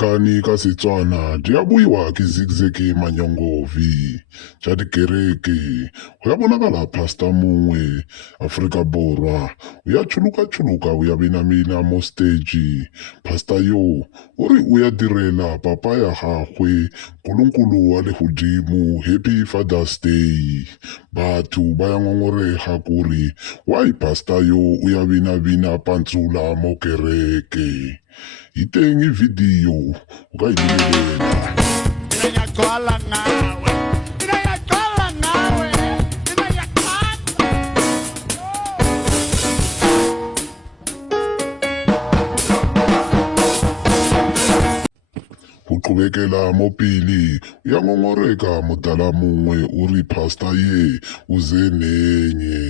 kani ka Setswana di a buiwa ke Zigzag Manyongovi tša dikereke. Go ya bonagala pastor mongwe Afrika Borwa o ya tšholoka o ya binamina mo stage. Pastor yo o re o ya direla papa ya gagwe Nkulunkulu wa legodimo happy Father's Day. Batho ba ya ngongorega kore why pastor yo o ya binabina pantsula mo kereke. Iteng video o ka ilebelela. Ngiyaqala ngawe Go qhubekela mo pele ya ngongoreka motala mongwe o re pastor ye o ze nenye.